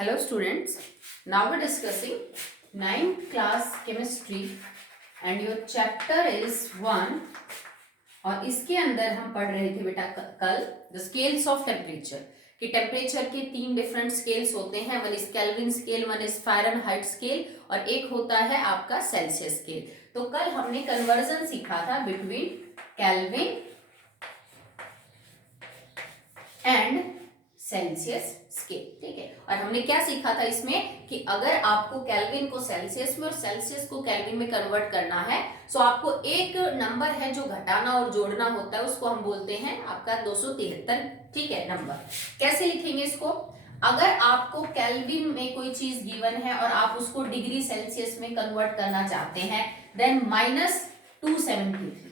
Hello students, now we're discussing 9th class chemistry and your chapter is 1 और इसके अंदर हम पढ़ रहे थे बेटा कल द स्केल्स ऑफ टेम्परेचर कि टेम्परेचर के 3 डिफरेंट स्केल्स होते हैं। One is kelvin scale, one is Fahrenheit scale और एक होता है आपका सेल्सियस स्केल। तो कल हमने कन्वर्जन सीखा था between kelvin and Celsius scale, ठीक है। और हमने क्या सीखा था इसमें कि अगर आपको केल्विन को सेल्सियस में और सेल्सियस को केल्विन में कन्वर्ट करना है तो आपको एक नंबर है जो घटाना और जोड़ना होता है, उसको हम बोलते हैं आपका 273, ठीक है। नंबर कैसे लिखेंगे इसको? अगर आपको केल्विन में कोई चीज गिवन है और आप उसको डिग्री सेल्सियस में कन्वर्ट करना चाहते हैं देन -273।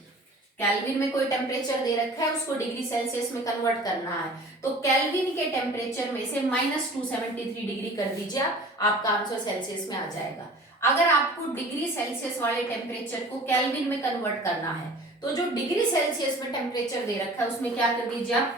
केल्विन में कोई टेम्परेचर दे रखा है, उसको डिग्री सेल्सियस में कन्वर्ट करना है तो केल्विन के टेम्परेचर में से -273 डिग्री कर दीजिए, आपका आंसर सेल्सियस में आ जाएगा। अगर आपको डिग्री सेल्सियस वाले टेम्परेचर को केल्विन में कन्वर्ट करना है तो जो डिग्री सेल्सियस में टेम्परेचर दे रखा है उसमें क्या कर दीजिए आप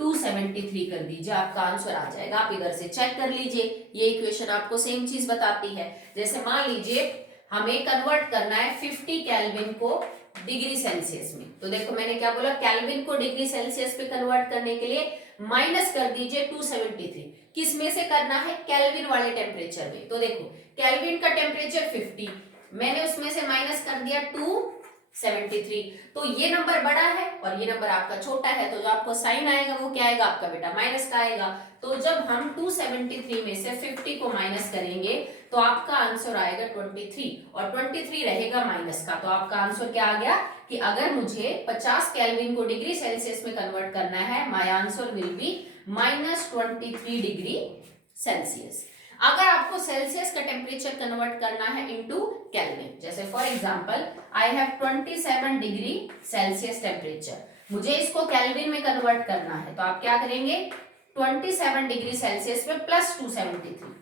+273 कर दीजिए, आपका आंसर आ जाएगा। आप इधर से चेक कर लीजिए, ये इक्वेशन आपको सेम चीज बताती है। जैसे मान लीजिए हमें कन्वर्ट करना है 50 केल्विन को डिग्री सेल्सियस में, तो देखो मैंने क्या बोला, केल्विन को डिग्री सेल्सियस पे कन्वर्ट करने के लिए माइनस कर दीजिए 273। किस में से करना है? केल्विन वाले टेम्परेचर में। तो देखो केल्विन का टेम्परेचर 50, मैंने उसमें से माइनस कर दिया 273, तो ये नंबर बड़ा है और ये नंबर आपका छोटा है, तो जो आपको साइन आएगा वो क्या आएगा आपका बेटा? माइनस का आएगा। तो जब हम 273 में से 50 को माइनस करेंगे तो आपका आंसर आएगा 23 और 23 रहेगा माइनस का, तो आपका आंसर क्या आ गया कि अगर मुझे 50 केल्विन को डिग्री सेल्सियस में कन्वर्ट करना है my answer will be -23 degree Celsius. अगर आपको सेल्सियस का टेम्परेचर कन्वर्ट करना है इनटू केल्विन, जैसे for example I have 27 degree Celsius temperature, मुझे इसको केल्विन में कन्वर्ट करना है तो आप क्या करेंगे 27 डिग्री सेल्सियस में +273,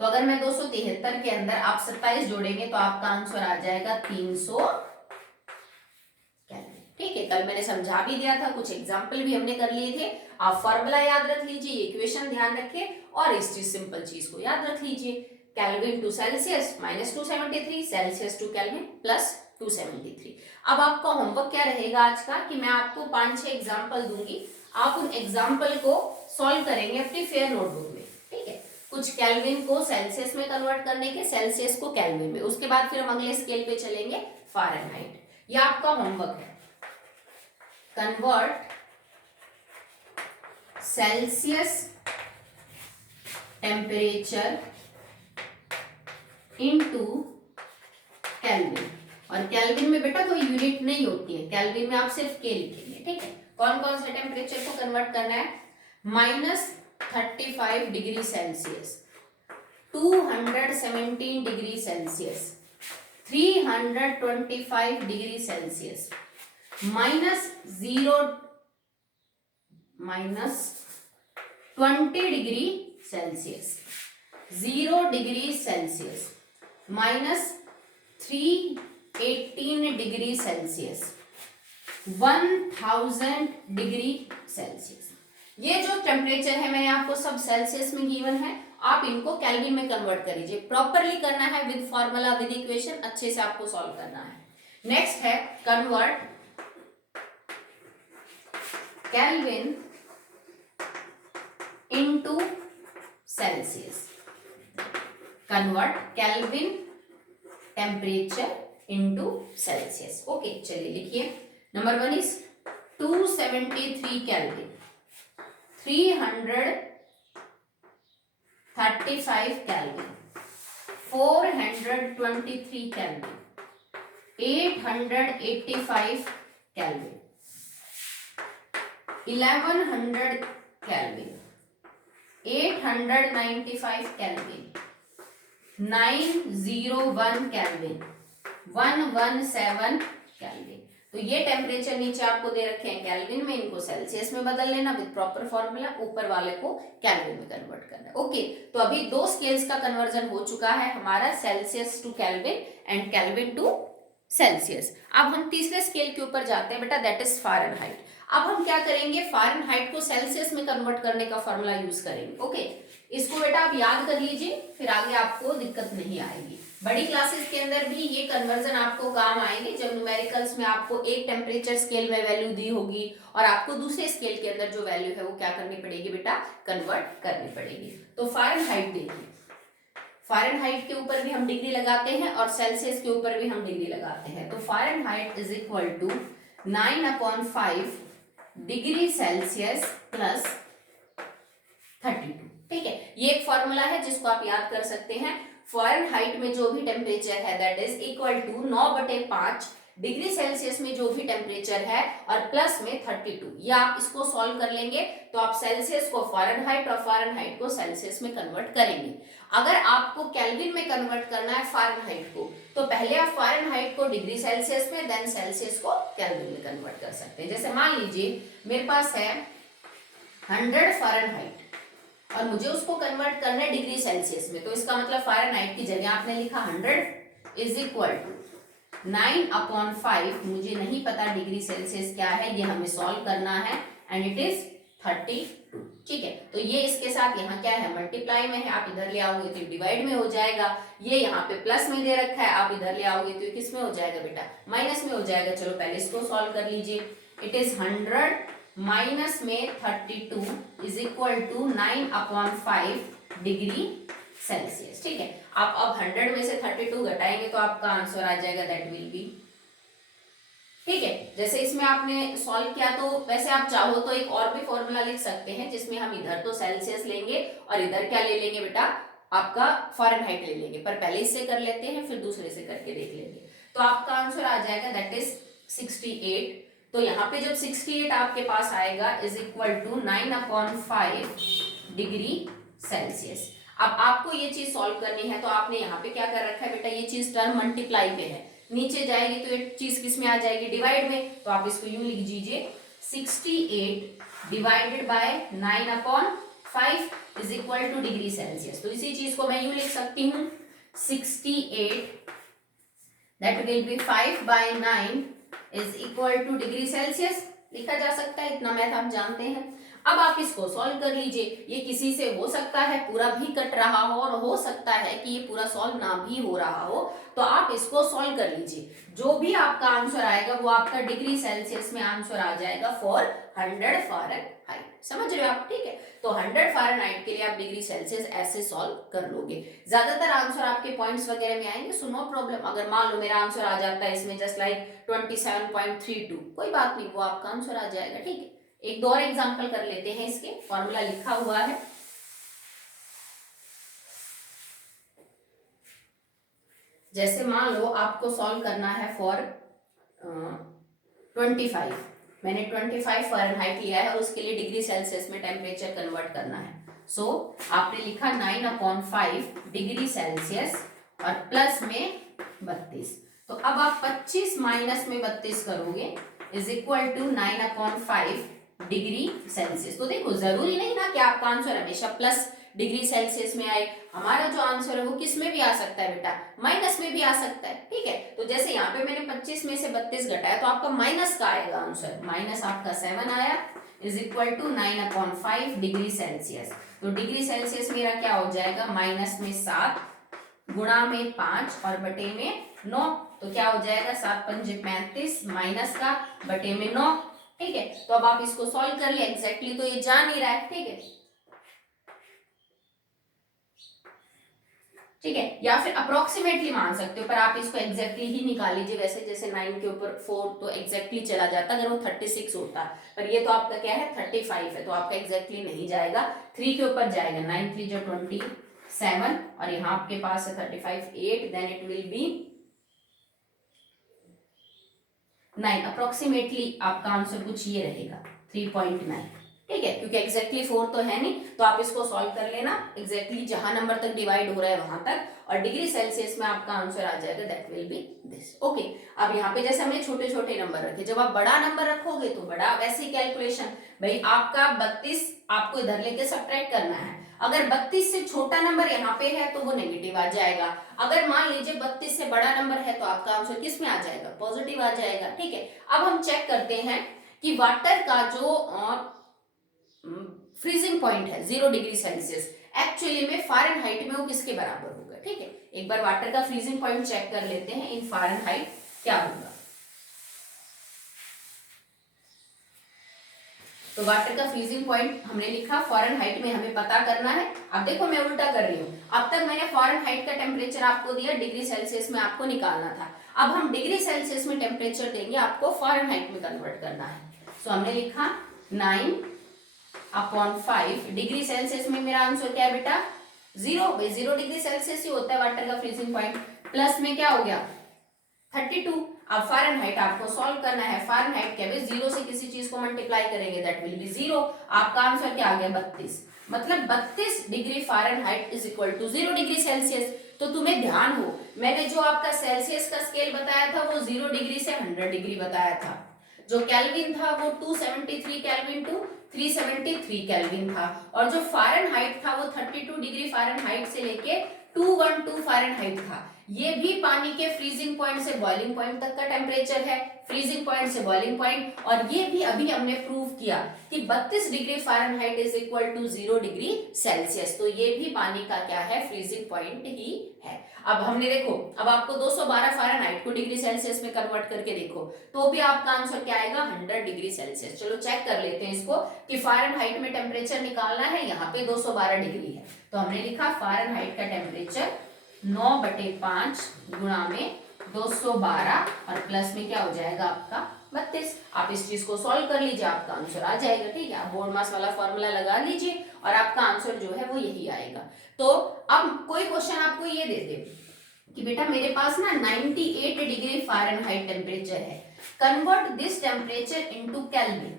तो अगर मैं 273 के अंदर आप 27 जोड़ेंगे तो आपका आंसर आ जाएगा 300 केल्विन, ठीक है। कल मैंने समझा भी दिया था, कुछ एग्जाम्पल भी हमने कर लिए थे। आप फॉर्मूला याद रख लीजिए, इक्वेशन ध्यान रखिए और इस चीज सिंपल चीज को याद रख लीजिए, Kelvin to Celsius -273, Celsius to Kelvin +273। अब आपका होमवर्क क्या रहेगा आज का कि मैं आपको 5-6 एग्जाम्पल दूंगी, आप उन एग्जाम्पल को सॉल्व करेंगे अपनी फेयर नोटबुक में, ठीक है। कुछ केल्विन को सेल्सियस में कन्वर्ट करने के, सेल्सियस को केल्विन में, उसके बाद फिर हम अगले स्केल पे चलेंगे फ़ारेनहाइट। ये आपका होमवर्क है, convert Celsius temperature into kelvin. और केल्विन में बेटा कोई यूनिट नहीं होती है, केल्विन में आप सिर्फ के लिखेंगे, ठीक है। कौन कौन से टेम्परेचर को कन्वर्ट करना है? -35 degree Celsius, 217 degree Celsius, 325 degree Celsius, -20 degree Celsius, 0 degree Celsius, -318 degree Celsius, 1000 degree Celsius. ये जो टेम्परेचर है मैं आपको सब सेल्सियस में गिवन है, आप इनको केल्विन में कन्वर्ट कर लीजिए। प्रॉपरली करना है विद फॉर्मूला विद इक्वेशन, अच्छे से आपको सॉल्व करना है। नेक्स्ट है convert kelvin into Celsius, convert kelvin temperature into Celsius. Okay चलिए लिखिए, number 1 is 273 kelvin, 335 kelvin, 423 kelvin, 885 kelvin, 1100 kelvin, 895 kelvin, 901 kelvin, 117 kelvin. तो ये टेम्परेचर नीचे आपको दे रखे हैं केल्विन में, इनको सेल्सियस में बदल लेना विद प्रॉपर फॉर्मूला, ऊपर वाले को केल्विन में कन्वर्ट करना। ओके, तो अभी 2 स्केल्स का कन्वर्जन हो चुका है हमारा, Celsius to Kelvin and Kelvin to Celsius. अब हम तीसरे स्केल के ऊपर जाते हैं बेटा, दैट इज फ़ारेनहाइट। अब हम क्या करेंगे, फ़ारेनहाइट को सेल्सियस में कन्वर्ट करने का फॉर्मूला यूज करेंगे। ओके, इसको बेटा आप याद कर लीजिए, फिर आगे आपको दिक्कत नहीं आएगी। बड़ी क्लासेस के अंदर भी ये कन्वर्जन आपको काम आएंगे, जब न्यूमेरिकल्स में आपको एक टेम्परेचर स्केल में वैल्यू दी होगी और आपको दूसरे स्केल के अंदर जो वैल्यू है वो क्या करनी पड़ेगी बेटा, कन्वर्ट करनी पड़ेगी। तो फ़ारेनहाइट देखिए, फ़ारेनहाइट के ऊपर भी हम डिग्री लगाते हैं और सेल्सियस के ऊपर भी हम डिग्री लगाते हैं। तो Fahrenheit is equal to 9/5 degree Celsius plus 32। ठीक है, ये एक फॉर्मूला है जिसको आप याद कर सकते हैं। फ़ारेनहाइट में जो भी टेम्परेचर है that is equal to 9/5 degree Celsius में जो भी टेम्परेचर है और प्लस में 32। या आप इसको सॉल्व कर लेंगे तो आप सेल्सियस को फ़ारेनहाइट और फ़ारेनहाइट को सेल्सियस में कन्वर्ट करेंगे। अगर आपको केल्विन में कन्वर्ट करना है फ़ारेनहाइट को, तो पहले आप फ़ारेनहाइट को डिग्री सेल्सियस में, देन सेल्सियस को केल्विन में कन्वर्ट कर सकते हैं। जैसे मान लीजिए मेरे पास है 100 फ़ारेनहाइट और मुझे उसको कन्वर्ट करना है डिग्री सेल्सियस में, तो इसका मतलब फ़ारेनहाइट की जगह आपने लिखा 100 इज इक्वल टू 9/5, मुझे नहीं पता डिग्री सेल्सियस क्या है, ये हमें सॉल्व करना है एंड इट इज 32। ठीक है, तो ये इसके साथ यहाँ क्या है, मल्टीप्लाई में है, आप इधर ले आओगे तो डिवाइड में हो जाएगा। ये यहाँ पे प्लस में दे रखा है, आप इधर ले आओगे तो किस में हो जाएगा बेटा, माइनस में हो जाएगा। चलो पहले इसको सॉल्व कर लीजिए। इट इज 100 माइनस में 32 is equal to 9/5 degree Celsius. ठीक है, आप अब 100 में से 32 घटाएंगे तो आपका आंसर आ जाएगा, दैट विल बी। ठीक है, जैसे इसमें आपने सॉल्व किया, तो वैसे आप चाहो तो एक और भी फॉर्मूला लिख सकते हैं जिसमें हम इधर तो सेल्सियस लेंगे और इधर क्या ले लेंगे बेटा, आपका फ़ारेनहाइट ले लेंगे। पर पहले इससे कर लेते हैं, फिर दूसरे से करके देख लेंगे। तो आपका आंसर आ जाएगा दैट इज 68। तो यहाँ पे जब 68 आपके पास आएगा is equal to 9/5 degree Celsius. अब आपको ये चीज सॉल्व करनी है, तो आपने यहाँ पे क्या कर रखा है बेटा, ये चीज टर्म मल्टीप्लाई पे है, नीचे जाएगी तो ये चीज किस में आ जाएगी, डिवाइड में। तो आप इसको यूं लिख दीजिए, 68 divided by 9/5 is equal two degree Celsius. तो इसी चीज को मैं यूं लिख सकती हूँ, 68 that will be 5/9 is equal two degree Celsius लिखा जा सकता है। इतना मैथ आप जानते हैं। अब आप इसको सॉल्व कर लीजिए। ये किसी से हो सकता है पूरा भी कट रहा हो और हो सकता है कि ये पूरा सॉल्व ना भी हो रहा हो, तो आप इसको सॉल्व कर लीजिए। जो भी आपका आंसर आएगा वो आपका डिग्री सेल्सियस में आंसर आ जाएगा फॉर 100 फ़ारेनहाइट। समझ रहे हो आप? ठीक है, तो 100 फ़ारेनहाइट के लिए आप डिग्री सेल्सियस ऐसे सॉल्व कर लोगे। ज्यादातर आंसर आपके पॉइंट्स वगैरह में आएंगे, सो नो प्रॉब्लम। अगर मान लो मेरा आंसर आ जाता है इसमें जस्ट लाइक 27.32, कोई बात नहीं, वो आपका आंसर आ जाएगा। ठीक है, एक दो और एग्जांपल कर लेते हैं। इसके फॉर्मूला लिखा हुआ है, जैसे मान लो आपको सॉल्व करना है फॉर 25, मैंने 25 फ़ारेनहाइट लिया है और उसके लिए डिग्री सेल्सियस में टेम्परेचर कन्वर्ट करना है। सो आपने लिखा 9/5 डिग्री सेल्सियस और प्लस में 32। तो अब आप 25 माइनस में 32 करोगे is equal to 9/5 degree Celsius. तो देखो, जरूरी नहीं ना कि आपका आंसर हमेशा प्लस डिग्री सेल्सियस में आए। हमारा जो आंसर है वो किस में भी आ सकता है बेटा, माइनस में भी आ सकता है। ठीक है, तो जैसे यहाँ पे मैंने 25 में से 32 घटाया तो आपका माइनस का आएगा आंसर, माइनस आपका 7 आया is equal to 9/5 degree Celsius. तो डिग्री सेल्सियस मेरा क्या हो जाएगा, माइनस में 7 गुणा में 5 और बटे में 9। तो क्या हो जाएगा, 7 पंजे 35 माइनस का बटे में 9। ठीक है, तो अब आप इसको सॉल्व कर लिया। एग्जैक्टली तो ये जा नहीं रहा है। ठीक है, ठीक है, या फिर अप्रोक्सीमेटली मान सकते हो, पर आप इसको एग्जैक्टली ही निकाल लीजिए। वैसे जैसे 9 के ऊपर 4 तो एग्जैक्टली चला जाता अगर वो 36 होता, पर ये तो आपका क्या है 35 है, तो आपका एग्जैक्टली नहीं जाएगा, 3 के ऊपर जाएगा। 9 3 जो 27 और यहाँ आपके पास है 35 8, then it will be 9। Approximately आपका आंसर कुछ ये रहेगा 3.9। ठीक है, क्योंकि एग्जैक्टली 4 तो है नहीं, तो आप इसको सॉल्व कर लेना एग्जैक्टली जहां नंबर तक डिवाइड हो रहा है वहां तक, और डिग्री सेल्सियस में आपका आंसर आ जाएगा, that will be this. Okay, अब यहाँ पे जैसे हमने छोटे छोटे नंबर रखे, जब आप बड़ा नंबर रखोगे तो बड़ा, वैसे ही कैलकुलेशन भाई आपका 32 आपको इधर लेके सब्ट्रैक्ट करना है। अगर 32 से छोटा नंबर यहाँ पे है तो वो नेगेटिव आ जाएगा। अगर मान लीजिए 32 से बड़ा नंबर है तो आपका आंसर किस में आ जाएगा, पॉजिटिव आ जाएगा। ठीक है, अब हम चेक करते हैं कि वाटर का जो फ्रीजिंग पॉइंट है 0 डिग्री सेल्सियस, एक्चुअली में फ़ारेनहाइट में वो किसके बराबर होगा। ठीक है, एक बार वाटर का फ्रीजिंग पॉइंट चेक कर लेते हैं इन फ़ारेनहाइट क्या होगा। तो वाटर का फ्रीजिंग पॉइंट हमने लिखा, फ़ारेनहाइट में हमें पता करना है। अब देखो मैं उल्टा कर रही हूँ, अब तक मैंने फ़ारेनहाइट का टेम्परेचर आपको दिया, डिग्री सेल्सियस में आपको निकालना था। अब हम डिग्री सेल्सियस में टेम्परेचर देंगे, आपको फ़ारेनहाइट में कन्वर्ट करना है। तो हमने लिखा 9/5 डिग्री सेल्सियस में मेरा आंसर क्या है बेटा 0, भाई 0 डिग्री सेल्सियस ही होता है वाटर का फ्रीजिंग पॉइंट। प्लस में क्या हो गया 32। अब फ़ारेनहाइट आपको सॉल्व करना है, फ़ारेनहाइट क्या है 0 से किसी चीज को मल्टीप्लाई करेंगे दैट विल बी 0। आपका आंसर क्या आ गया 32, मतलब 32 degree Fahrenheit is equal to 0 degree Celsius. तो तुम्हें ध्यान हो, मैंने जो आपका सेल्सियस का स्केल बताया था वो 0 डिग्री से 100 डिग्री बताया था, जो केल्विन था वो 273 केल्विन टू 373 केल्विन था, और जो फ़ारेनहाइट था वो 32 डिग्री फ़ारेनहाइट से लेके 212 फ़ारेनहाइट था। ये भी पानी के फ्रीजिंग पॉइंट से बॉइलिंग पॉइंट तक का टेम्परेचर है, फ्रीजिंग पॉइंट से बॉइलिंग पॉइंट, और ये भी अभी हमने प्रूव किया कि 32 degree Fahrenheit is equal to 0 degree Celsius. तो ये भी पानी का क्या है फ्रीजिंग पॉइंट ही है। अब हमने देखो, अब आपको 212 फ़ारेनहाइट को डिग्री सेल्सियस में कन्वर्ट करके देखो तो भी आपका आंसर क्या आएगा 100 डिग्री सेल्सियस। चलो चेक कर लेते हैं इसको कि फ़ारेनहाइट में टेम्परेचर निकालना है, यहाँ पे 212 डिग्री है, तो हमने लिखा फ़ारेनहाइट का टेम्परेचर 9/5 गुणा में 212 और प्लस में क्या हो जाएगा आपका 32। आप इस चीज को सॉल्व कर लीजिए, आपका आंसर आ जाएगा। ठीक है, आप बोर्ड मास वाला फॉर्मूला लगा लीजिए और आपका आंसर जो है वो यही आएगा। तो अब कोई क्वेश्चन आपको ये दे दे कि बेटा मेरे पास ना 98 डिग्री फ़ारेनहाइट टेम्परेचर है, convert this temperature into kelvin.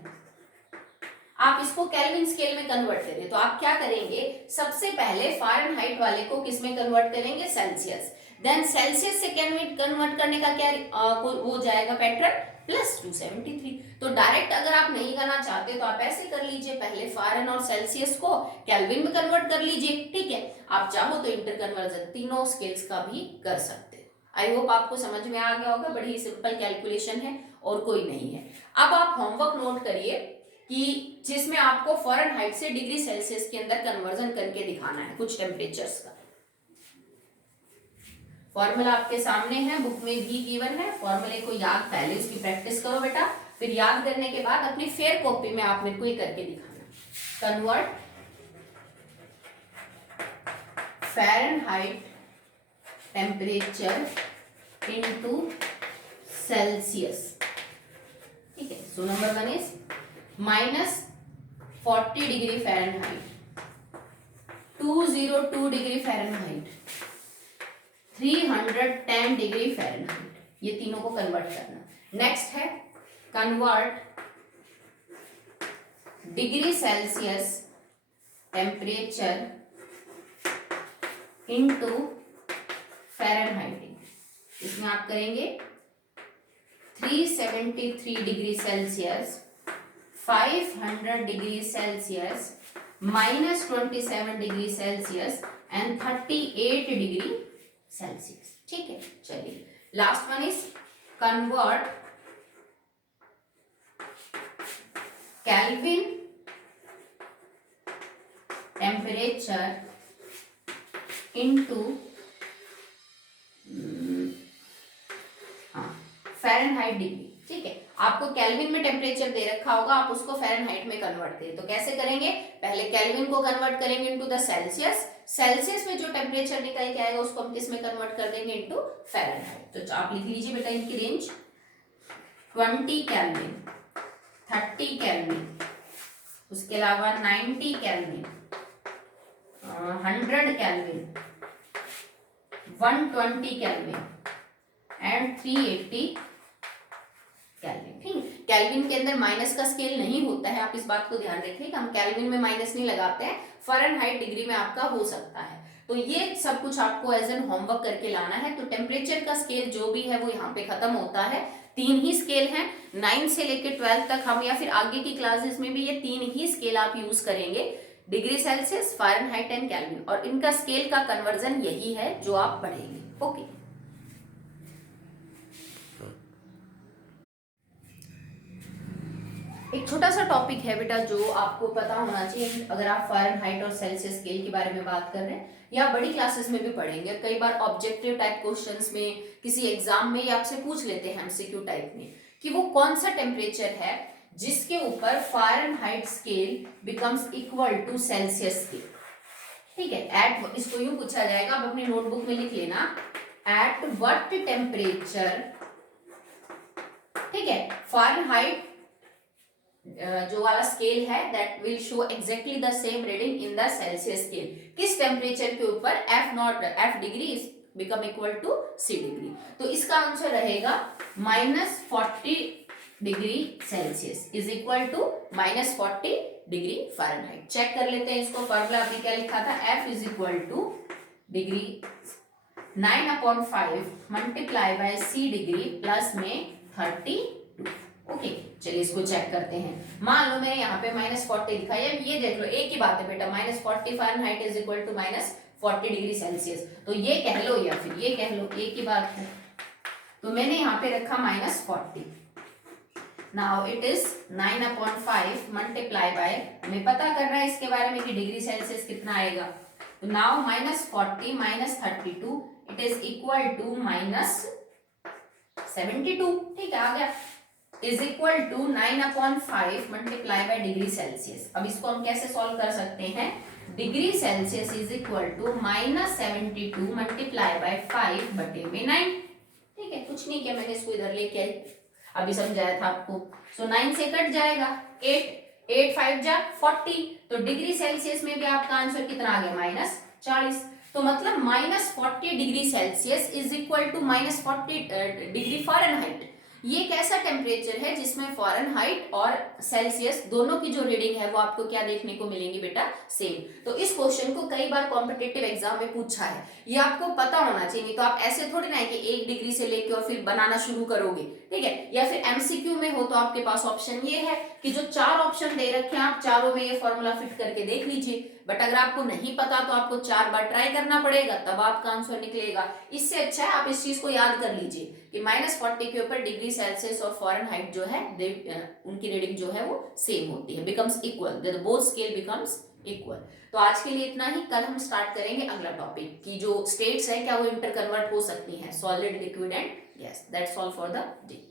आप इसको केल्विन स्केल में कन्वर्ट करें तो आप क्या करेंगे, सबसे पहले फ़ारेनहाइट वाले को किस में कन्वर्ट करेंगे सेल्सियस, देन सेल्सियस से केल्विन कन्वर्ट करने का क्या वो जाएगा पैटर्न +273। तो डायरेक्ट अगर आप नहीं करना चाहते तो आप ऐसे कर लीजिए, पहले फ़ारेन और सेल्सियस को केल्विन में कन्वर्ट कर लीजिए। ठीक है, आप चाहो तो इंटर कन्वर्जन तीनों स्केल्स का भी कर सकते हैं। आई होप आपको समझ में आ गया होगा, बड़ी सिंपल कैलकुलेशन है और कोई नहीं है। अब आप होमवर्क नोट करिए कि जिसमें आपको फ़ारेनहाइट से डिग्री सेल्सियस के अंदर कन्वर्जन करके दिखाना है कुछ टेम्परेचर्स का। फॉर्मूला आपके सामने है, बुक में भी गिवन है, फॉर्मूले को याद पहले उसकी प्रैक्टिस करो बेटा, फिर याद करने के बाद अपनी फेयर कॉपी में आप मेरे को ये करके दिखाना। Convert Fahrenheit temperature into Celsius. ठीक है, so number 1 is -40 degree Fahrenheit, 202 degree Fahrenheit, 310 degree Fahrenheit, ये तीनों को कन्वर्ट करना। नेक्स्ट है convert degree Celsius temperature into Fahrenheit. इसमें आप करेंगे 373 degree Celsius, 500 degree Celsius, -27 degree Celsius and 38 degree Celsius. ठीक है, चलिए last one is convert kelvin temperature into Fahrenheit degree. ठीक है, आपको केल्विन में टेम्परेचर दे रखा होगा, आप उसको फ़ारेनहाइट में कन्वर्ट करें तो कैसे करेंगे, पहले केल्विन को कन्वर्ट करेंगे इनटू द सेल्सियस, सेल्सियस में जो टेम्परेचर निकल के आएगा उसको हम किस में कन्वर्ट कर देंगे इनटू फ़ारेनहाइट। तो आप लिख लीजिए बेटा इनकी रेंज 20 केल्विन, 30 केल्विन, उसके अलावा 90 kelvin, 100 kelvin, 120 kelvin and 380 kelvin. ठीक, केल्विन के अंदर माइनस का स्केल नहीं होता है, आप इस बात को ध्यान रखिए, हम केल्विन में माइनस नहीं लगाते हैं, फ़ारेनहाइट डिग्री में आपका हो सकता है। तो ये सब कुछ आपको एज एन होमवर्क करके लाना है। तो टेम्परेचर का स्केल जो भी है वो यहाँ पे खत्म होता है, 3 ही स्केल हैं, 9 से लेकर 12 तक हम या फिर आगे की क्लासेस में भी ये 3 ही स्केल आप यूज करेंगे, degree Celsius, Fahrenheit and kelvin, और इनका स्केल का कन्वर्जन यही है जो आप पढ़ेंगे। ओके, एक छोटा सा टॉपिक है बेटा जो आपको पता होना चाहिए अगर आप फ़ारेनहाइट और सेल्सियस स्केल के बारे में बात कर रहे हैं, या बड़ी क्लासेस में भी पढ़ेंगे। कई बार ऑब्जेक्टिव टाइप क्वेश्चंस में किसी एग्जाम में ये आपसे पूछ लेते हैं एमसीक्यू टाइप में कि वो कौन सा टेम्परेचर है जिसके ऊपर Fahrenheit scale becomes equal to Celsius scale. ठीक है, एट, इसको यूं पूछा जाएगा, आप अपनी नोटबुक में लिख लेना, एट व्हाट टेम्परेचर, ठीक है, फ़ारेनहाइट जो वाला स्केल है that will show exactly the same reading in the Celsius scale. किस टेम्परेचर के ऊपर F degree become equal to C degree. तो इसका आंसर रहेगा -40 degree Celsius is equal to -40 degree Fahrenheit. Check कर लेते हैं इसको, फॉर्मूला अभी क्या लिखा था, F is equal two degree 9/5 multiply bye C degree plus में 32। ओके, चलिए इसको चेक करते हैं। मान लो मैंने यहाँ पे -40 लिखा है, ये देख लो एक ही बात है बेटा, -40 Fahrenheit is equal to -40 degree Celsius. तो ये कह लो या फिर ये कह लो, एक ही बात है। तो मैंने यहाँ पे रखा -40। Now it is 9/5 multiply bye, हमें पता करना है इसके बारे में कि डिग्री सेल्सियस कितना आएगा। तो now -40 -32 it is equal to -72। ठीक है, आ गया, is equal to 9/5 multiply by degree Celsius. अब इसको हम कैसे सॉल्व कर सकते हैं, degree Celsius is equal to -72 multiply by 5/9। ठीक है, कुछ नहीं किया मैंने, इसको इधर लेके आई, अभी समझाया था आपको। सो 9 से कट जाएगा 8 5 जा 40, तो डिग्री सेल्सियस में भी आपका आंसर कितना आ गया, -40। तो मतलब -40 degree Celsius is equal to -40 degree Fahrenheit. ये एक ऐसा टेम्परेचर है जिसमें फ़ारेनहाइट और सेल्सियस दोनों की जो रीडिंग है वो आपको क्या देखने को मिलेंगी बेटा, सेम। तो इस क्वेश्चन को कई बार कॉम्पिटिटिव एग्जाम में पूछा है, ये आपको पता होना चाहिए, नहीं तो आप ऐसे थोड़ी ना है कि 1 डिग्री से लेके और फिर बनाना शुरू करोगे। ठीक है, या फिर एमसीक्यू में हो तो आपके पास ऑप्शन ये है कि जो 4 ऑप्शन दे रखे हैं आप चारों में ये फॉर्मूला फिट करके देख लीजिए। बट अगर आपको नहीं पता तो आपको 4 बार ट्राई करना पड़ेगा, तब आपका आंसर निकलेगा। इससे अच्छा है आप इस चीज को याद कर लीजिए कि -40 के ऊपर डिग्री सेल्सियस और फ़ारेनहाइट जो है उनकी रीडिंग जो है वो सेम होती है, becomes equal, both scale becomes equal. तो आज के लिए इतना ही, कल हम स्टार्ट करेंगे अगला टॉपिक कि जो स्टेट्स है क्या वो इंटर कन्वर्ट हो सकती हैं, solid, liquid and gas. That's all for the day.